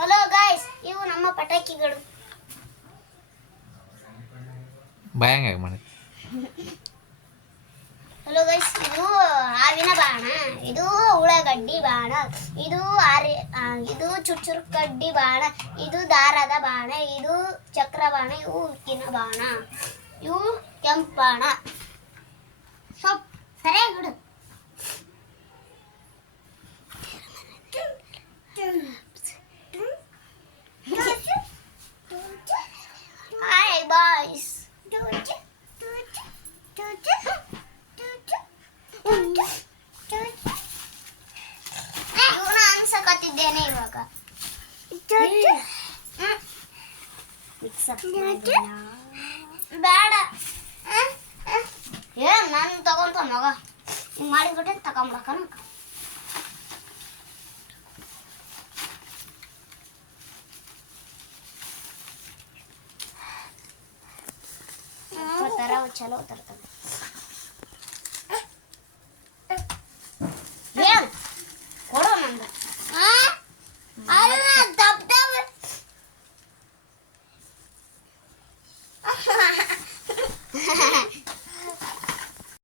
Hello guys, ಇವು ನಮ್ಮ ಪಟಾಕಿಗಳು. ಭಯಂಗ ಮಾಡಿ. ಹಲೋ ಗೈಸ್, ಇದು ಹಾವಿನ ಬಾಣ, ಇದು ಉಳ್ಳಾಗಡ್ಡಿ ಬಾಣ, ಇದು ಇದು ಚುಚ್ಚುರು ಕಡ್ಡಿ ಬಾಣ, ಇದು ದಾರದ ಬಾಣ, ಇದು ಚಕ್ರ ಬಾಣ, ಇವು ಉಕ್ಕಿನ ಬಾಣ, ಇವು ಕೆಂಪು ಬಾಣ. ಸ್ವಲ್ಪ ಸರಿಯಾಗಿ ಬಿಡು. Hi boys. ಇವನ ಅನ್ಸಕತ್ತಿದ್ದೇನೆ ಇವಾಗ. ಬೇಡ, ನಾನು ತಗೊಂತ ಮಗ ಹಿಂಗ್ ಮಾಡಿಬಿಟ್ಟೆ ತಗೊಂಬಿಡಕನ. ತರ ಚಲೋ ತರ್ತದೆ.